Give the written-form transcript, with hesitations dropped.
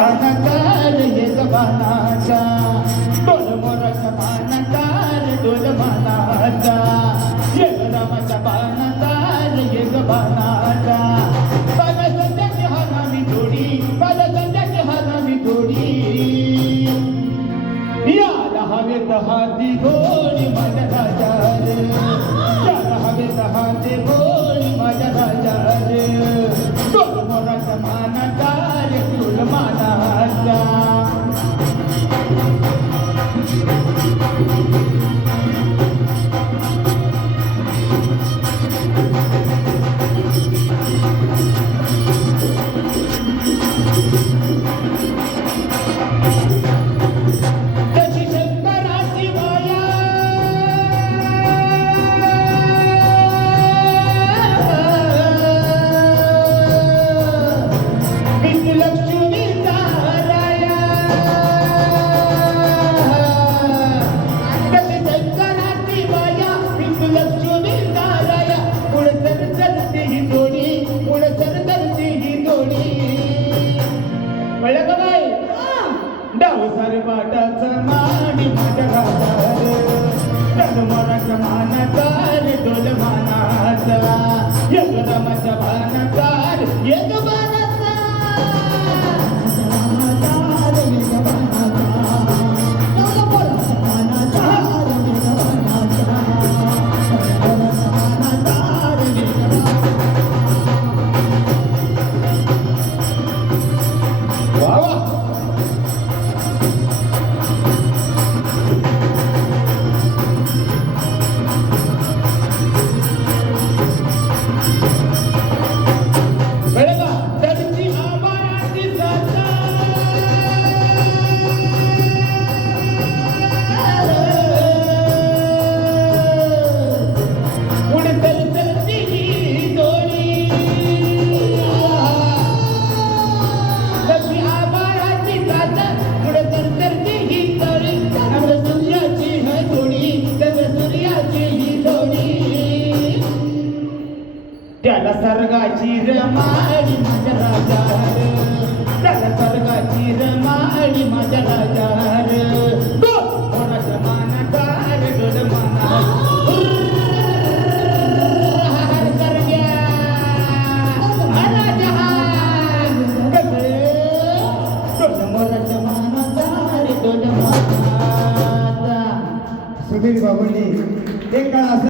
पानकार यजमानाचा डोल मोराचा पानकार डोल मानाचा यजरामाचा पानकार यजमानाचा बाबा संध्याची हानामी जोडी बाबा संध्याची हानामी जोडी याला हवेत हाती गोडी माझ्या राजा रे याला हवेत हाती गोडी माझ्या राजा रे डोल मोराचा पानकार डोल मानाचा डावसार पाटाचा माडी माझ्या राजा मोराचा मानकार डोल मानाचा यजरामाचा पानकार यजमानाचा त्याला सर्गाची रमाडी माझ्या राजा त्याला सर्गाची रमाडी माझ्या राजा